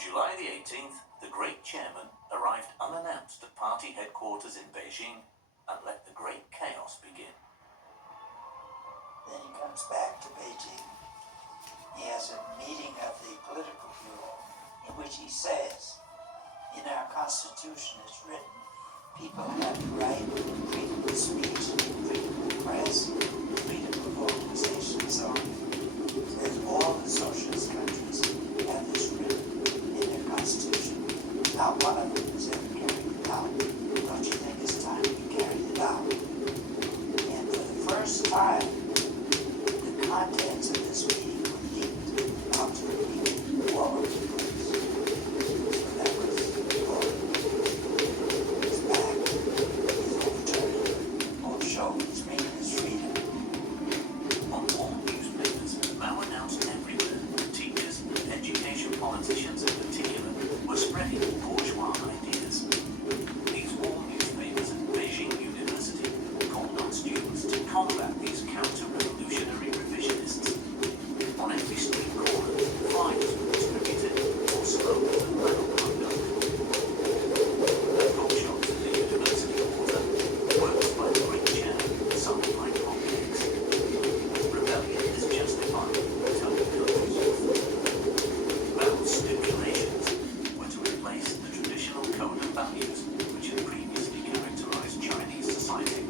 July the 18th, the great chairman arrived unannounced at party headquarters in Beijing and let the great chaos begin. Then he comes back to Beijing. He has a meeting of the political bureau in which he says, in our constitution it's written, people have the right to freedom of speech, freedom of press, freedom of organization, and so on. Says all the socialist countries have this written in their constitution. Not one of them has ever carried it out. Don't you think it's time we carried it out? And for the first time, the contents of this meeting were leaked out to the people all over the place. So that was he's back, he's overturned, won't show he's making his freedom. On all newspapers, Mao announced everywhere that teachers and education politicians in particular were spreading bourgeois ideas. These war newspapers at Beijing University called on students to combat these counter-revolutionary revisionists. On every street corner, flyers were distributed or slogans of Mao conduct. The cook shops at the university quarter, works by the great chairman, something like hotcakes. Rebellion is justified, told Confucius. Mao's stipulations were to replace the traditional code of values which had previously characterized Chinese society.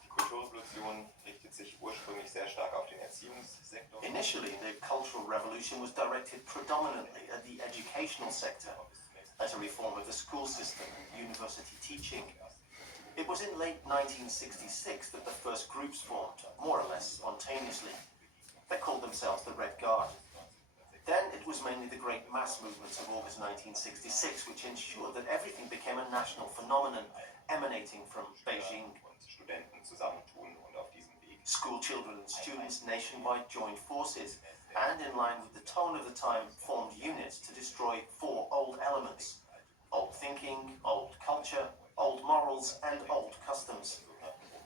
Die Kulturrevolution richtet sich ursprünglich sehr stark auf den Erziehungssektor. Initially, the Cultural Revolution was directed predominantly at the educational sector, at a reform of the school system and university teaching. It was in late 1966 that the first groups formed, more or less spontaneously. They called themselves the Red Guard. Then it was mainly the great mass movements of August 1966 which ensured that everything became a national phenomenon emanating from Beijing. Und Studenten zusammentun und auf diesem Weg School children and students nationwide joined forces and, in line with the tone of the time, formed units to destroy four old elements: old thinking, old culture, old morals, and old customs.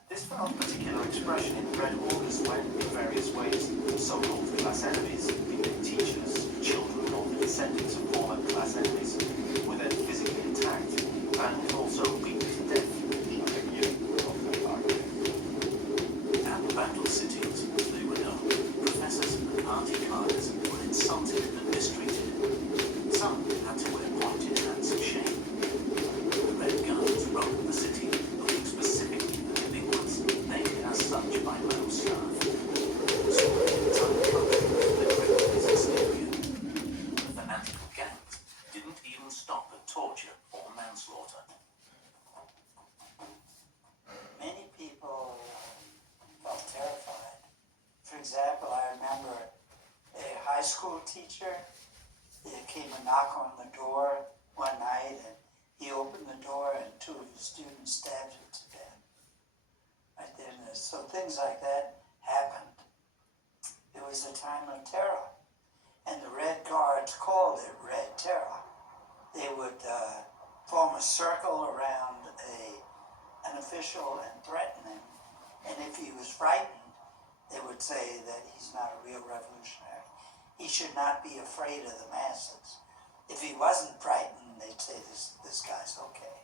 This found particular expression in Red August when, in various ways, so-called class enemies, be they teachers, children, or the descendants of former class enemies, were then physically attacked and also beaten to death. At the battle sittings, as they were known, professors and party cadres were insulted and mistreated. Some had to wear pointed hats of shame. The Red Guards roamed the city, looking specifically at the big ones, named as such by Mao's staff. So the entire country was literally his hysteria. The fanatical gangs didn't even stop at torture or manslaughter. Many people felt terrified. For example, I remember a high school teacher. There came a knock on the door one night, and he opened the door, and two of his students stabbed him to death. Right there. So things like that happened. It was a time of terror, and the Red Guards called it Red Terror. They would form a circle around an official and threaten him, and if he was frightened, they would say that he's not a real revolutionary. He should not be afraid of the masses. If he wasn't frightened, they'd say this guy's okay.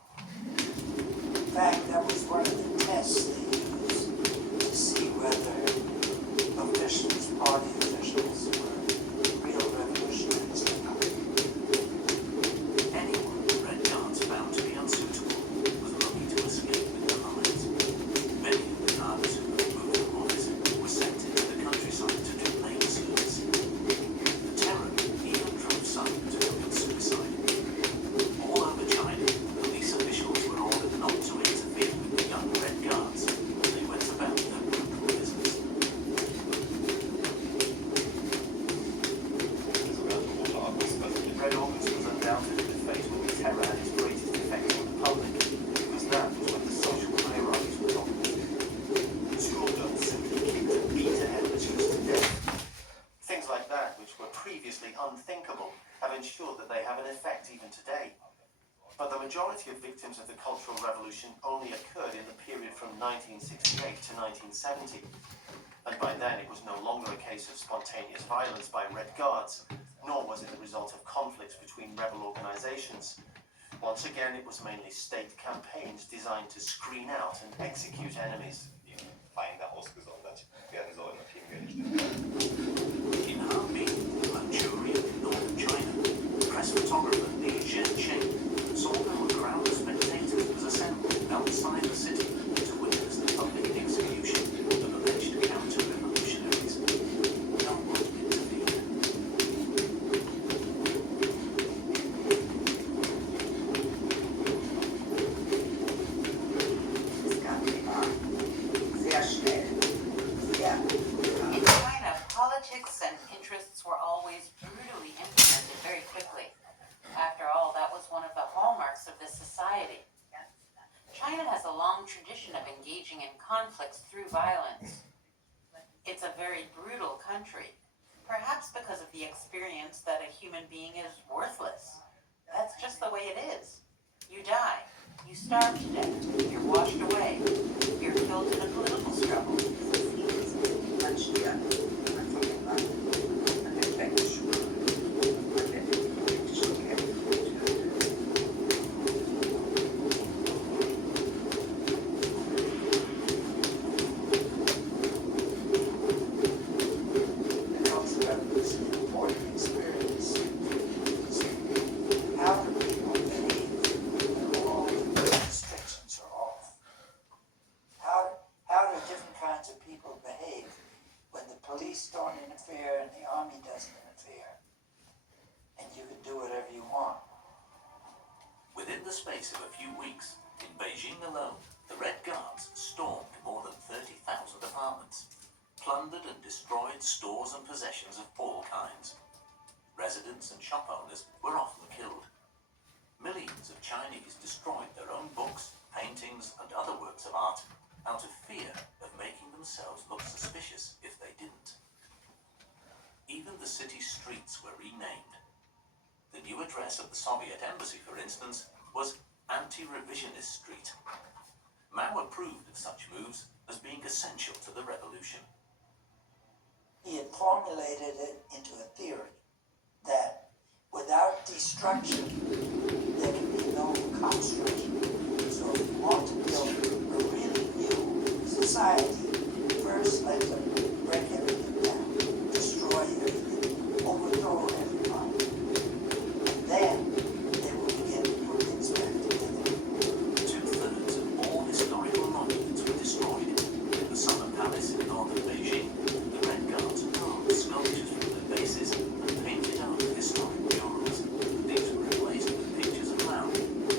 In fact, that was one of the tests they used to see whether officials, party officials, were real revolutionaries or not. Anyone the Red Guards found to be unsuitable was lucky to escape with their lives. Many of the cadres who had moved from office were sent into the countryside to do labor service. The terror even drove some to commit suicide. All over China, police officials were ordered not to interfere with the young Red Guards as they went about their brutal business. sogar Roter August veröffentlicht. Red August was undoubtedly the phase when the terror had its greatest effect on the public, because that was when the social hierarchies were dominant. Schoolgirls simply kicked and beat amateurs to death. Things like that, which were previously unthinkable, have ensured that they have an effect even today. But the majority of victims of the Cultural Revolution only occurred in the period from 1968 to 1970. and by then it was no longer a case of spontaneous violence by Red Guards, nor was it the result of conflicts between rebel organizations. Once again, it was mainly state campaigns designed to screen out and execute enemies. Die Feinde ausgesondert werden sollen und hingerichtet. In Harbin, Manchuria, northern China, press photographer Li Zhenqing saw how a crowd of spectators was assembled outside the city to witness the public execution of alleged counter-revolutionaries. No one intervened. Es gab immer sehr schnell, sehr In China, politics and interests were always brutally implemented very quickly. After all, that was one of the hallmarks of this society. China has a long tradition of engaging in conflicts through violence. It's a very brutal country, perhaps because of the experience that a human being is worthless. That's just the way it is. You die, you starve to death, you're washed away, you're killed in a political struggle. man stirbt, man verlängert, man wird weggeschoben, man wird in politischen Kämpfen getötet. It also represents an important experience. See, how do people behave when all the restrictions are off? How do different kinds of people behave when the police don't interfere and the army doesn't interfere? And you can do whatever you want. Within the space of a few weeks, in Beijing alone, the Red Guards stormed more than 30,000 apartments, plundered and destroyed stores and possessions of all kinds. Residents and shop owners were often killed. Millions of Chinese destroyed their own books, paintings, and other works of art out of fear of making themselves look suspicious if they didn't. Even the city streets were renamed. The new address of the Soviet embassy, for instance, was Anti-Revisionist Street. Mao approved of such moves as being essential to the revolution. He had formulated it into a theory that without destruction, there can be no construction. So if you want to build a really new society, first let them break everything down, destroy everything, overthrow everybody. And then they will begin to put things back together. 2/3 of all historical monuments were destroyed. In the Summer Palace in northern Beijing, the Red Guards pulled sculptures from their bases and painted over historic murals. These were replaced with pictures of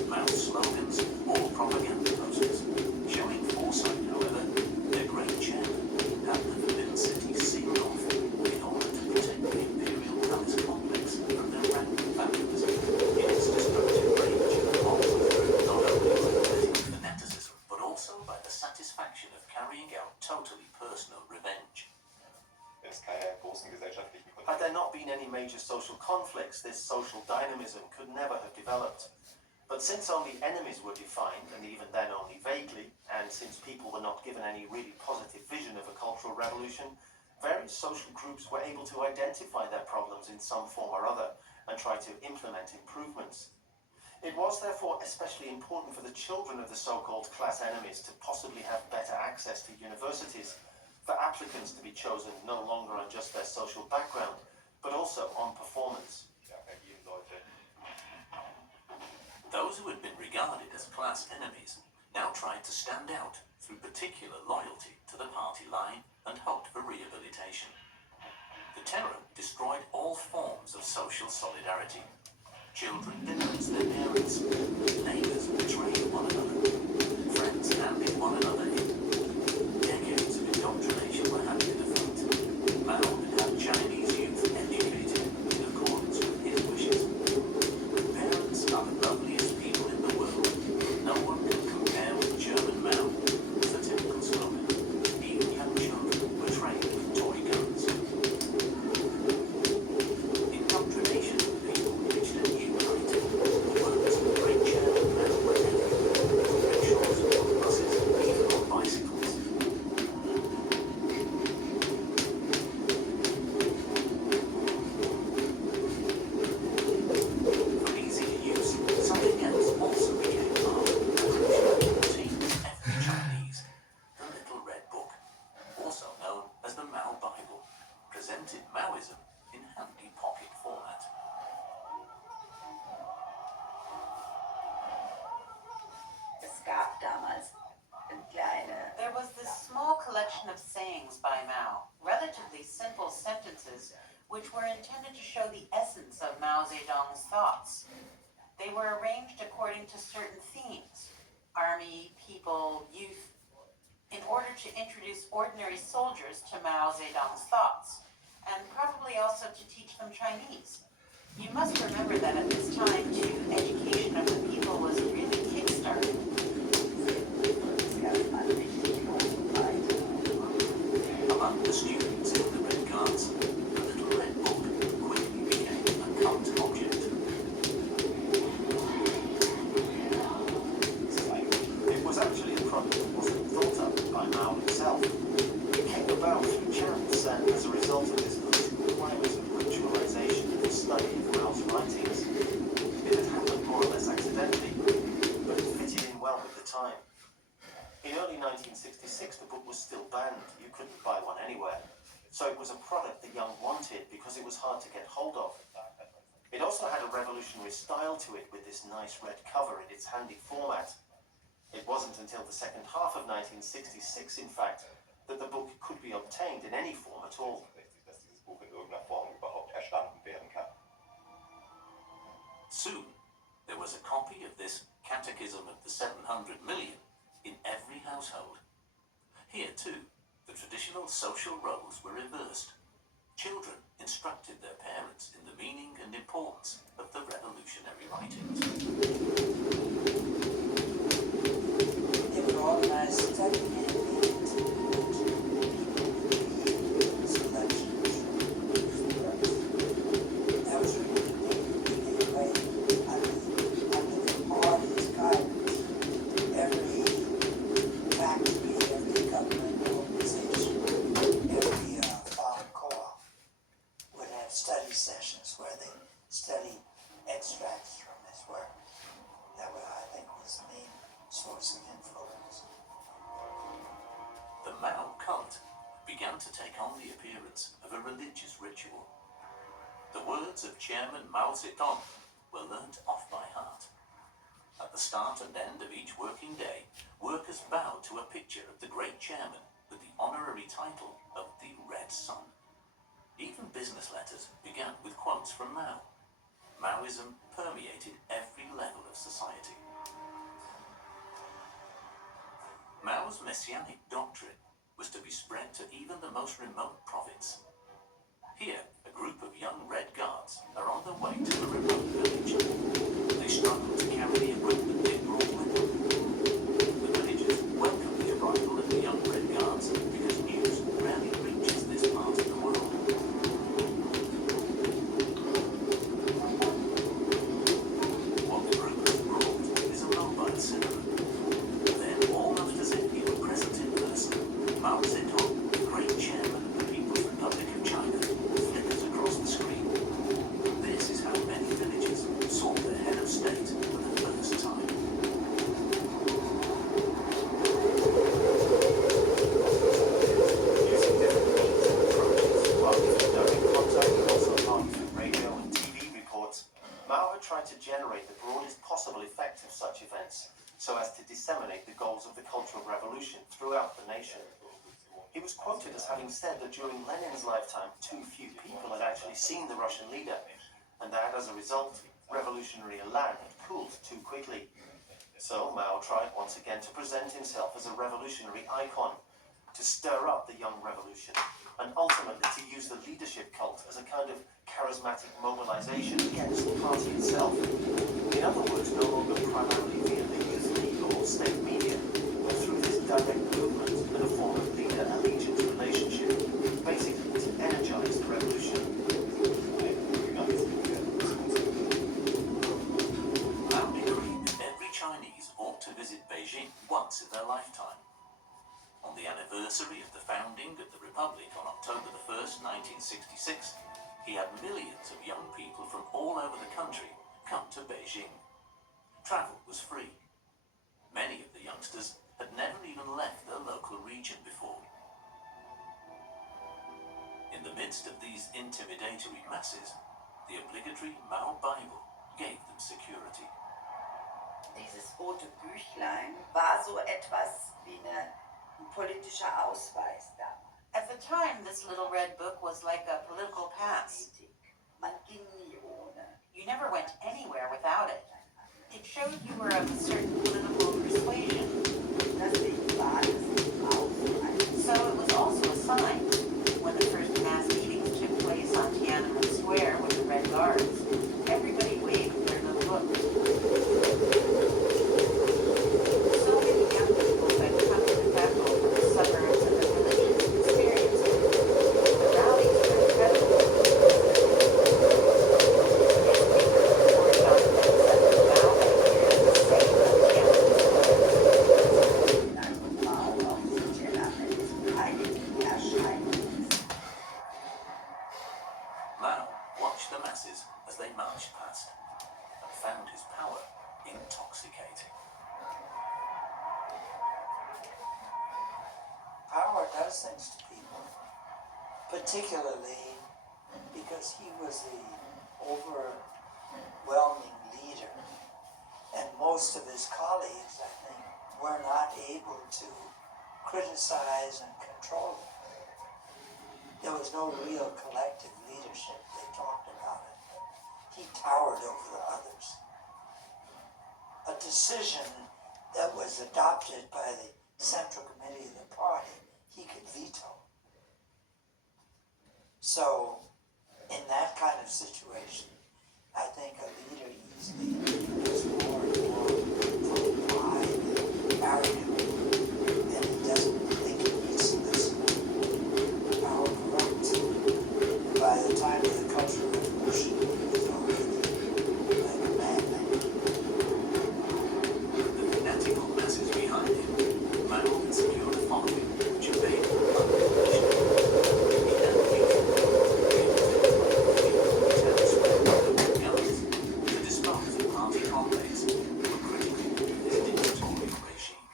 Mao's slogans, or propaganda posters. Showing foresight, however, their great chairman had never been city sealed off in order to protect the Imperial Palace complex from their rampant vandalism. In its destructive rage, Mao grew not only by petty fanaticism, but also by the satisfaction of carrying out totally personal revenge. Wenn es keine großen gesellschaftlichen Had Konflikte there not been any major social conflicts, this social dynamism could never have developed. But since only enemies were defined, and even then only vaguely, and since people were not given any really positive vision of a cultural revolution, various social groups were able to identify their problems in some form or other and try to implement improvements. It was therefore especially important for the children of the so-called class enemies to possibly have better access to universities, for applicants to be chosen no longer on just their social background, but also on performance. stärker gehen sollte. Those who had been regarded as class enemies now tried to stand out through particular loyalty to the party line and hoped for rehabilitation. The terror destroyed all forms of social solidarity. Children denounced their parents, neighbors betrayed one another, friends handed one another in. Decades of indoctrination were handed afoot. Mao had had Chinese youth educated in accordance with his wishes. Parents are the loveliest people in the world. No one can compare with German Mao, was the typical slogan. Even young children were trained with toy guns. Indoctrination of people reached a new height. The words of the great Chairman Mao were everywhere. Rickshaws, buses, even on rival, presented Maoism in handy pocket format. Es gab damals eine kleine There was this small collection of sayings by Mao, relatively simple sentences which were intended to show the essence of Mao Zedong's thoughts. They were arranged according to certain themes: army, people, youth, in order to introduce ordinary soldiers to Mao Zedong's thoughts, and probably also to teach them Chinese. You must remember that at this time, too, education of the people was really kick-started. Among the students in the Red Guards, the little red book quickly became a cult object. It was actually a product that wasn't thought up by Mao himself. It came about through chance and as a result of his political climate of ritualization of the study of Mao's writings. It had happened more or less accidentally, but it fitted in well with the time. In early 1966, the book was still banned. You couldn't buy one anywhere. So it was a product the young wanted because it was hard to get hold of. It also had a revolutionary style to it with this nice red cover in its handy format. It wasn't until the second half of 1966, in fact, that the book could be obtained in any form at all. Dass dieses Buch in irgendeiner Form überhaupt erstanden werden kann. Soon, there was a copy of this Catechism of the 700 Million in every household. Here, too, the traditional social roles were reversed. Children instructed their parents in the meaning and importance of the revolutionary writings. They would organize study meetings and selections. That was really the way under the party's guidance. Every factory, every government organization, every farm co-op would have study sessions where they study extracts from his work. That was, I think, was the main source of influence. The Mao cult began to take on the appearance of a religious ritual. The words of Chairman Mao Zedong were learnt off by heart. At the start and end of each working day, workers bowed to a picture of the great chairman with the honorary title of the Red Sun. Even business letters began with quotes from Mao. Maoism permeated every level of society. Mao's messianic doctrine was to be spread to even the most remote province. Here, a group of young Red Guards are on their way to a remote village. They struggle to carry the equipment they brought with them. The villagers welcome the arrival of the young Red Guards because news rarely reaches this part of the world. What the group has brought is a mobile cinema. Then, almost as if he were present in person, Mao Zedong, the great chairman of the People's Republic of China, flickers across the screen. This is how many villagers saw their head of state for the first time. Using different means and approaches, partly through direct contact and also partly through radio and TV reports, Mao had tried to generate the broadest possible effect of such events so as to disseminate the goals of the Cultural Revolution throughout the nation. He was quoted as having said that during Lenin's lifetime, too few people had actually seen the Russian leader, and that as a result, revolutionary elan had cooled too quickly. So Mao tried once again to present himself as a revolutionary icon, to stir up the young revolution, and ultimately to use the leadership cult as a kind of charismatic mobilization against the party itself. In other words, no longer primarily via the youth league or state media, but through this direct movement and a form of leader-allegiance relationship, basically to energize the revolution. Mao decreed that every Chinese ought to visit Beijing once in their lifetime. On the anniversary of the founding of the Republic on October the 1st, 1966, he had millions of young people from all over the country come to Beijing. Travel was free. Many of the youngsters had never even left their local region before. midst of these intimidatory masses, the obligatory Mao Bible gave them security. Dieses rote Büchlein war so etwas wie ein politischer Ausweis damals. At the time, this little red book was like a political pass. Man ging nie ohne. You never went anywhere without it. It showed you were of a certain political persuasion, Deswegen war es auch ein so it was also a sign. When the first mass meetings took place on Tiananmen Square with the Red Guards, everybody waved their little books. So many young people had come to the capital from the suburbs and the villages to experience it. The rallies were incredible. Mao watched the masses as they marched past and found his power intoxicating. Power does things to people, particularly because he was the overwhelming leader, and most of his colleagues, I think, were not able to criticize and control him. There was no real collective leadership. They talked about it, but he towered over the others. A decision that was adopted by the Central Committee of the party, he could veto. So, in that kind of situation, I think a leader easily is more and more full of pride and arrogant, and he doesn't think he needs to listen. Power corrupts. And by the time of the Cultural Revolution, he was already like a madman. The fanatical masses behind him, Mao had secured a following which obeyed him unconditionally. He now used the guns to dispose of party comrades who were critical of his dictatorial regime.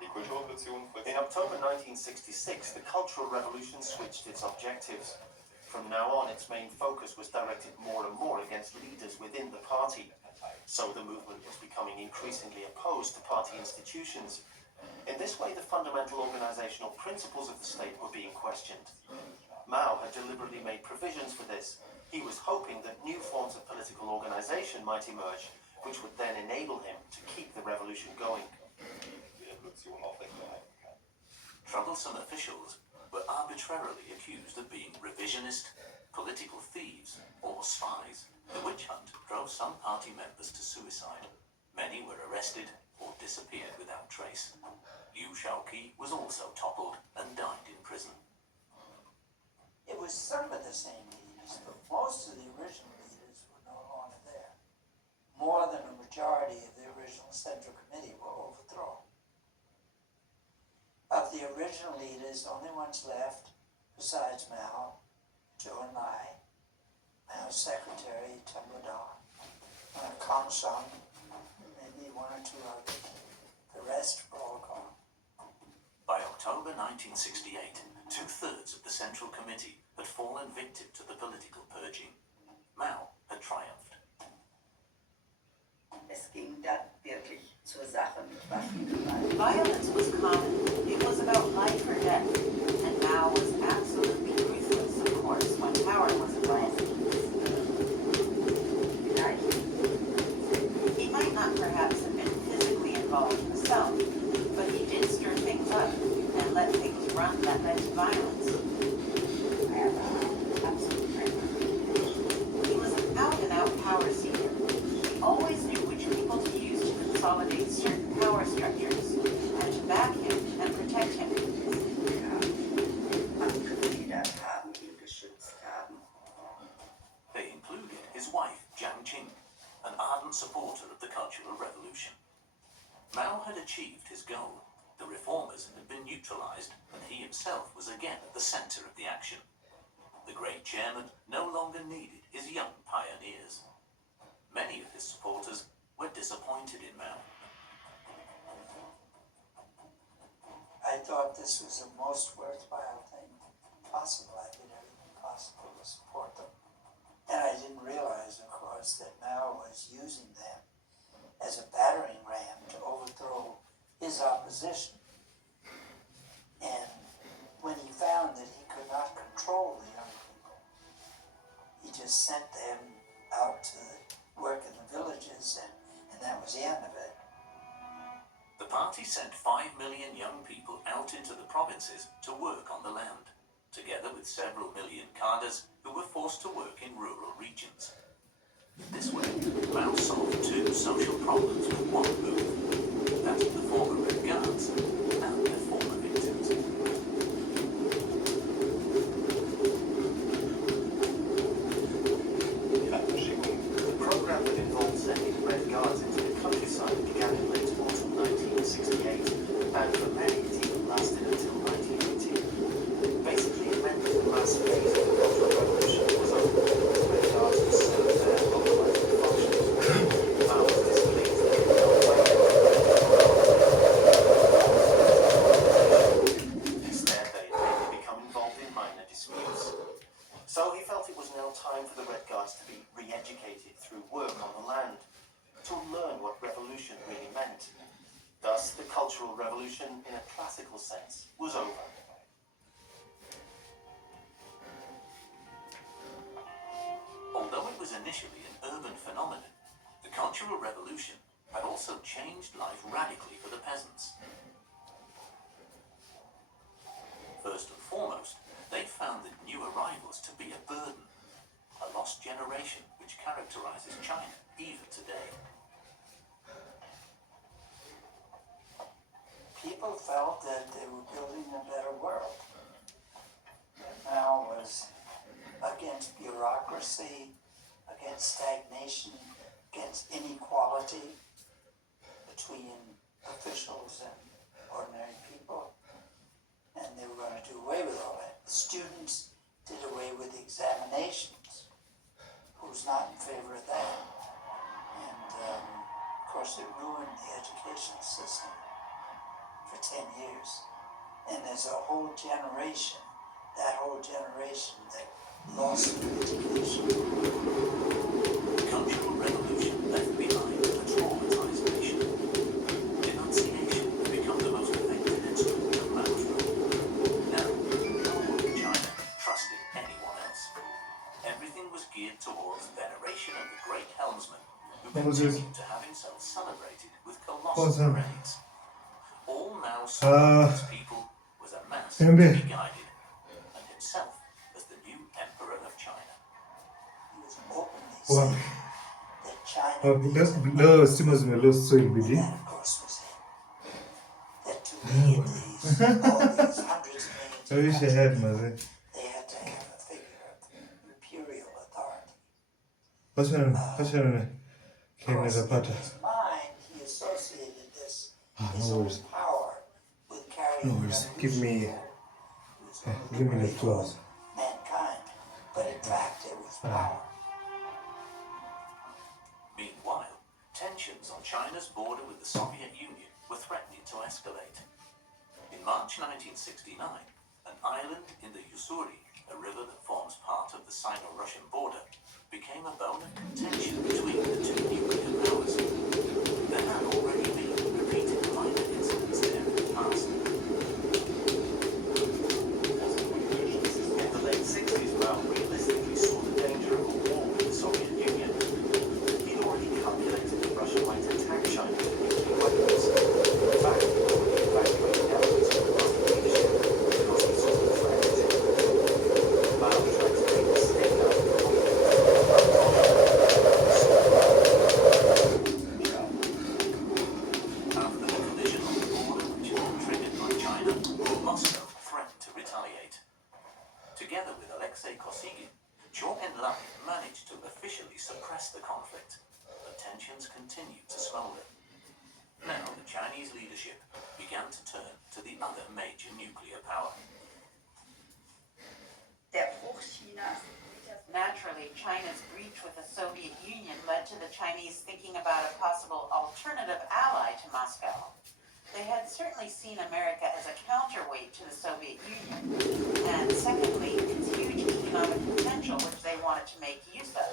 Die Kulturrevolution In October 1966, the Cultural Revolution switched its objectives. From now on, its main focus was directed more and more against leaders within the party. So the movement was becoming increasingly opposed to party institutions. In this way, the fundamental organizational principles of the state were being questioned. Mao had deliberately made provisions for this. He was hoping that new forms of political organization might emerge, which would then enable him to keep the revolution going. die Revolution aufrechterhalten kann. Troublesome officials were arbitrarily accused of being revisionist, political thieves, or spies. The witch hunt drove some party members to suicide. Many were arrested or disappeared without trace. Liu Shaoqi was also toppled and died in prison. It was some of the same leaders, but most of the original leaders were no longer there. More than a majority of the original Central Committee were overthrown. Of the original leaders, only ones left, besides Mao, Zhou Enlai, Mao's secretary, Chen Buda, Kang Shang, maybe one or two others. The rest were all gone. By October 1968, two-thirds of the Central Committee had fallen victim to the political purging. Mao had triumphed. Es ging dann wirklich zur Sache mit Waffengewalt. Violence was common. It was about life or death. And Mao was absolutely ruthless, of course, when power was involved. Vielleicht He might not perhaps have been physically involved himself, but he did stir things up and let things run that led to violence. er war absolut ein He was an out-and-out power seeker. He always knew which people to use to consolidate certain power structures and to back him and protect him. abgefedert haben, ihn geschützt haben. They included his wife, Jiang Qing, an ardent supporter of the Cultural Revolution. Mao had achieved his goal. The reformers had been neutralized, and he himself was again at the center of the action. The great chairman no longer needed his young pioneers. Many of his supporters were disappointed in Mao. I thought this was the most worthwhile thing possible. I did everything possible to support them. And I didn't realize, of course, that Mao was using them as a battering ram to overthrow his opposition. And when he found that he could not control the young people, he just sent them out to work in the villages, and that was the end of it. The party sent 5 million young people out into the provinces to work on the land, together with several million cadres who were forced to work in rural regions. This way, Mao solved two social problems with one move. That of the former Red Guards and their former victims. Die Landverschickung The program that involved sending Red Guards into the countryside began in late autumn 1968, and for many it even lasted until 1980. Basically, it meant that the mass phase of the Cultural Revolution was over. Red Guards would serve their localizing functions. Mao was displeased that no way instead they had mainly become involved in minor disputes. So he felt it was now time for the Red Guards to be re-educated through work on the land, to learn what revolution really meant. Thus, the Cultural Revolution, in a classical sense, was over. Although it was initially an urban phenomenon, the Cultural Revolution had also changed life radically for the peasants. First and foremost, they found the new arrivals to be a burden, a lost generation which characterizes China even today. People felt that they were building a better world. Mao was against bureaucracy, against stagnation, against inequality between officials and ordinary people. And they were going to do away with all that. The students did away with examinations. Who's not in favor of that? And of course, it ruined the education system for 10 years. And there's a whole generation, that whole generation that lost their education. The Cultural Revolution left behind a traumatized nation. Denunciation had become the most effective instrument of Mao's rule. Now, no one in China trusted anyone else. Everything was geared towards veneration of the great helmsman, who continued to have himself celebrated with colossal parades. All Mao saw of his people was a mass to be guided, and himself as the new emperor of China. He was openly Wow. saying that China Lo stimulus me lo soil bidi. that of course was it. That to lead these, all these hundreds of millions I of wish I countries, had mother. they had to have a figure of imperial authority. Passion Of came course, as a in pattern. his mind, he associated this, Ah, his no own worries. power with carrying No worries. Give me- revolution forward. Give me the flowers. Mankind, but in fact it was power. Meanwhile, tensions on China's border with the Soviet Union were threatening to escalate. In March 1969, an island in the Ussuri, a river that forms part of the Sino-Russian border, became a bone of contention between the two nuclear powers. There had already been repeated minor incidents there in the past. In the late 60s, Mao realistically saw the danger of a war with the Soviet Union. He'd already calculated that Russia might attack China with nuclear weapons. In fact, he already evacuated elements of the party leadership because he saw the threat as imminent. Mao tried to take the sting out of the After the collision on the border, which had been triggered by China, Moscow threatened to retaliate. Together with Alexei Kosygin, Zhou Enlai managed to officially suppress the conflict, but tensions continued to smolder. Now the Chinese leadership began to turn to the other major nuclear power. Der Bruch Chinas mit der Naturally, China's breach with the Soviet Union led to the Chinese thinking about a possible alternative ally to Moscow. they had certainly seen America as a counterweight to the Soviet Union, and secondly, its huge economic potential which they wanted to make use of.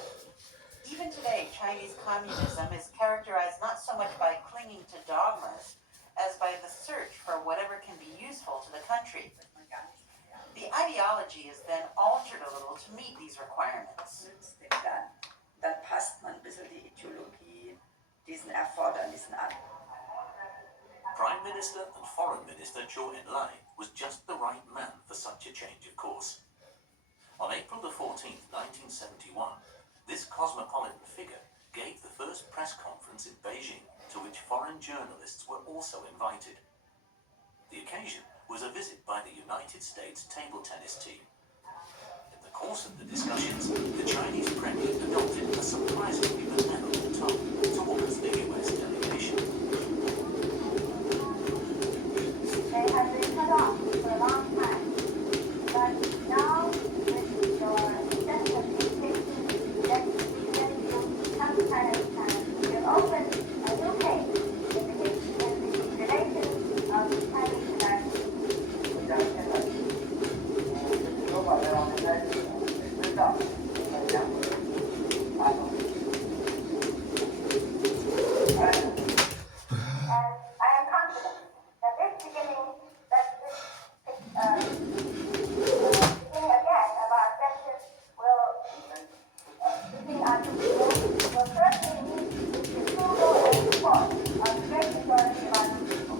Even today, Chinese communism is characterized not so much by clinging to dogmas as by the search for whatever can be useful to the country. The ideology is then altered a little to meet these requirements. Dann passt man ein bisschen die Ideologie diesen Erfordernissen an. Prime Minister and Foreign Minister Zhou Enlai was just the right man for such a change of course. On April the 14th, 1971, this cosmopolitan figure gave the first press conference in Beijing, to which foreign journalists were also invited. The occasion was a visit by the United States table tennis team. In the course of the discussions, the Chinese premier adopted a surprisingly benevolent tone towards the US delegation. They have been cut off for a long time, but now with your sense of education, that you come to China, you're open a new page in the relations of Chinese Americans. And I am confident that this beginning again of our friendship will certainly lead to the approval and support of the great majority of our people.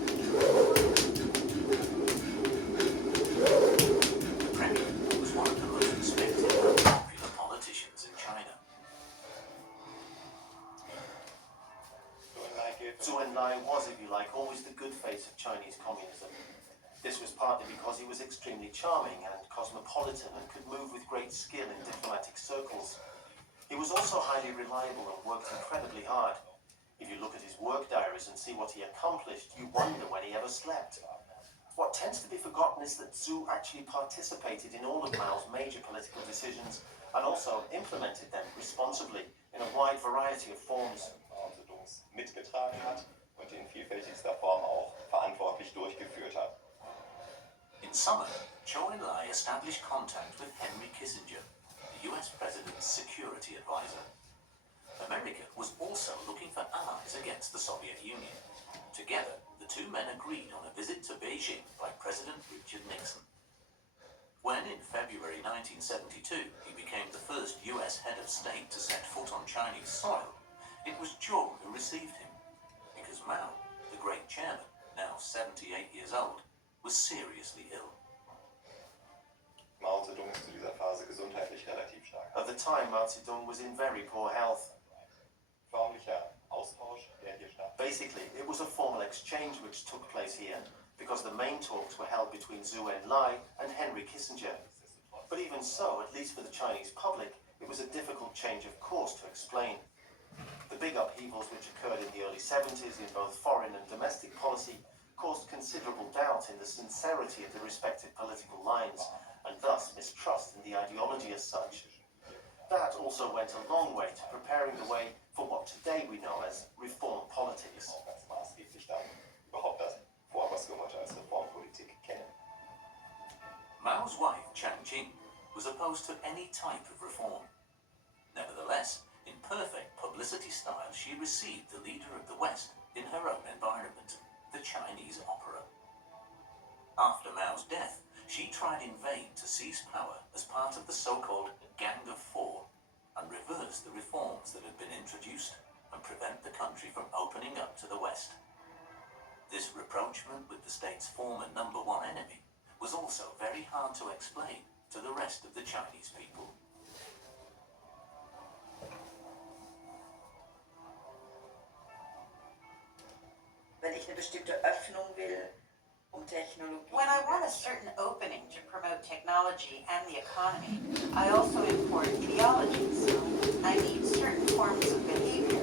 The premier was one of the most respected and popular politicians in China. Zhou Enlai was, if you like, always the good face of Chinese communism. This was partly because he was extremely charming and cosmopolitan and could move with great skill in diplomatic circles. He was also highly reliable and worked incredibly hard. If you look at his work diaries and see what he accomplished, you wonder when he ever slept. What tends to be forgotten is that Zhu actually participated in all of Mao's major political decisions and also implemented them responsibly in a wide variety of forms. Mitgetragen hat und in vielfältigster Form auch verantwortlich durchgeführt hat. In summer, Zhou Enlai established contact with Henry Kissinger, the US President's security advisor. America was also looking for allies against the Soviet Union. Together, the two men agreed on a visit to Beijing by President Richard Nixon. When in February 1972 he became the first US head of state to set foot on Chinese soil, it was Zhou who received him, because Mao, the great chairman, now 78 years old, was seriously ill. Mao Zedong ist zu dieser Phase gesundheitlich relativ stark. At the time, Mao Zedong was in very poor health. Förmlicher Austausch, der hier stattfindet. Basically, it was a formal exchange which took place here, because the main talks were held between Zhou Enlai and Henry Kissinger. But even so, at least for the Chinese public, it was a difficult change of course to explain. The big upheavals which occurred in the early 70s in both foreign and domestic policy caused considerable doubt in the sincerity of the respective political lines, and thus mistrust in the ideology as such. That also went a long way to preparing the way for what today we know as reform politics. Auch ganz maßgeblich dann überhaupt das vor, was wir heute als Reformpolitik kennen. Mao's wife, Chiang Ching, was opposed to any type of reform. Nevertheless, in perfect publicity style, she received the leader of the West in her own environment, the Chinese opera. After Mao's death, she tried in vain to seize power as part of the so-called Gang of Four and reverse the reforms that had been introduced and prevent the country from opening up to the West. This rapprochement with the state's former number one enemy was also very hard to explain to the rest of the Chinese people. Wenn ich eine bestimmte Öffnung will, um Technologie. When I want a certain opening to promote technology and the economy, I also import ideologies. I need certain forms of behavior.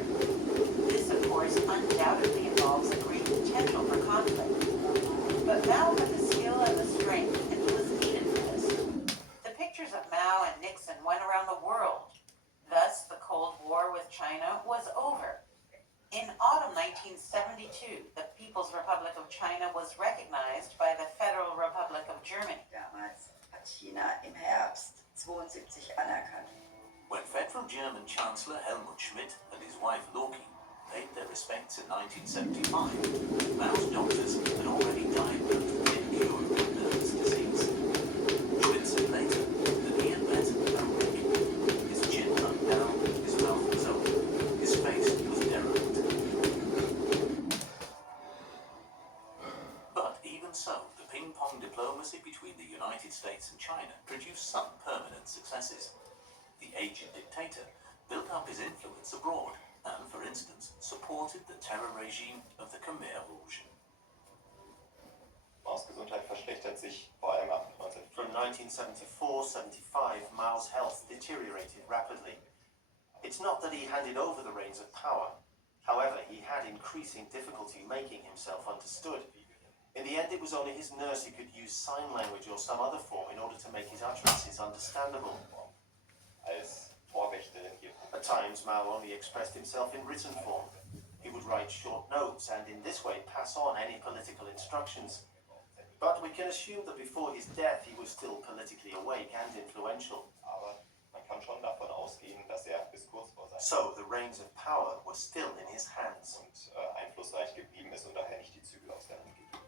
This, of course, undoubtedly involves a great potential for conflict. But Mao had the skill and the strength, and he was needed for this. The pictures of Mao and Nixon went around the world. Thus, the Cold War with China was over. In autumn 1972, the People's Republic Republic of China was recognized by the Federal Republic of Germany. Damals hat China im Herbst 72 anerkannt. When Federal German Chancellor Helmut Schmidt and his wife Loki paid their respects in 1975, Mao's doctors had already diagnosed an incurable nervous disease. Schmidt said later that he had met a wreck. His chin hung down, his mouth was open, his face was derelict. But even so, the ping-pong diplomacy between the United States and China produced some permanent successes. The aged dictator built up his influence abroad and, for instance, supported the terror regime of the Khmer Rouge. Maos Gesundheit verschlechtert sich vor allem ab From 1974. 1974-75, Mao's health deteriorated rapidly. It's not that he handed over the reins of power. However, he had increasing difficulty making himself understood. In the end, it was only his nurse who could use sign language or some other form in order to make his utterances understandable. Als Torwächterin hier. At times, Mao only expressed himself in written form. He would write short notes and in this way pass on any political instructions. But we can assume that before his death he was still politically awake and influential. Aber man kann schon davon ausgehen, dass er diskursvoll sein So the reins of power were still in his hands. und einflussreich geblieben ist und daher nicht die Zügel aus der Hand gegeben hat.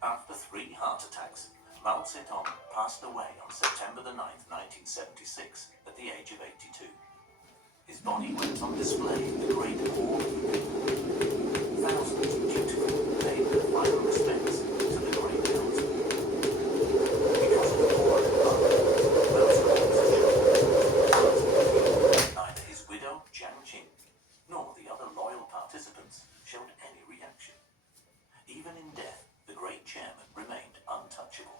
After 3 heart attacks, Mao Zedong passed away on September the 9th, 1976, at the age of 82. His body went on display in the Great Hall of the People. Thousands of beautiful paid their final respects to the great elder. Because of the war in Iran, Mao's remains are shown. Neither his widow, Jiang Qing, nor the other loyal participants showed any reaction. Even in death, the great chairman remained untouchable.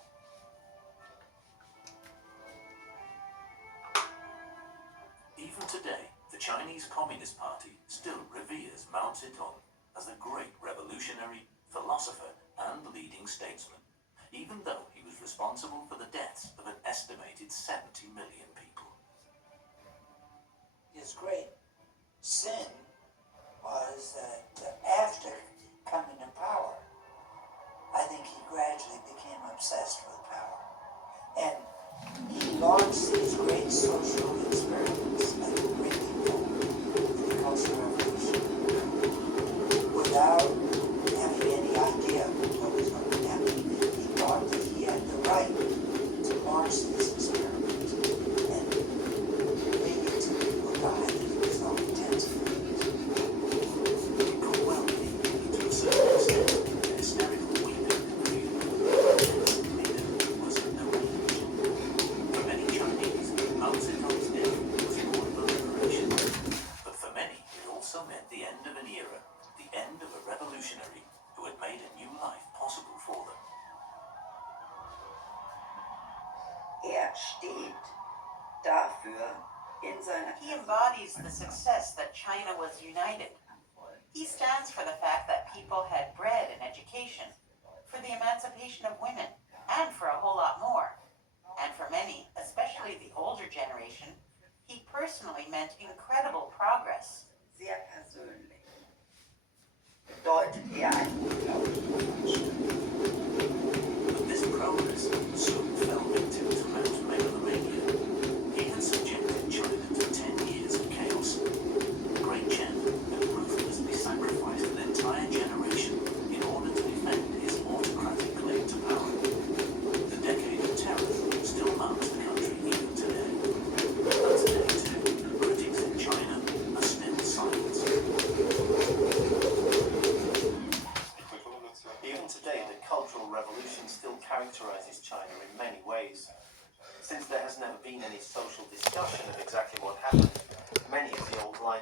Even today, the Chinese Communist Party still reveres Mao Zedong as a great revolutionary, philosopher, and leading statesman, even though he was responsible for the deaths of an estimated 70 million people. His great sin was that after coming to power, I think he gradually became obsessed with power. And he launched these great social experiments like bringing the Cultural Revolution without having any idea what was going to happen. He thought that he had the right to launch these experiments and make it to people die with no intensity. It could well be, to a certain extent, the hysterical weeping of the leader was no illusion. For many Chinese, Mao Zedong's death was a call for liberation. But for many, it also meant the end of an era, the end of a revolutionary who had made a new life possible for them. Steht dafür in seiner He embodies the success that China was united. He stands for the fact that people had bread and education, for the emancipation of women, and for a whole lot more. And for many, especially the older generation, he personally meant incredible progress. sehr persönlich. Bedeutet einen unglaublichen But this progress soon fell victim to Mao's megalomania. He had subjected China to 10 years of chaos. The great chairman had ruthlessly sacrificed an entire generation in order to defend his autocratic claim to power. The decade of terror still marks the country even today. And today too, critics in China are still silenced. Die Kulturrevolution. Even today, the Cultural Revolution still characterizes China in many ways. Since there has never been any social discussion of exactly what happened, many of the old lines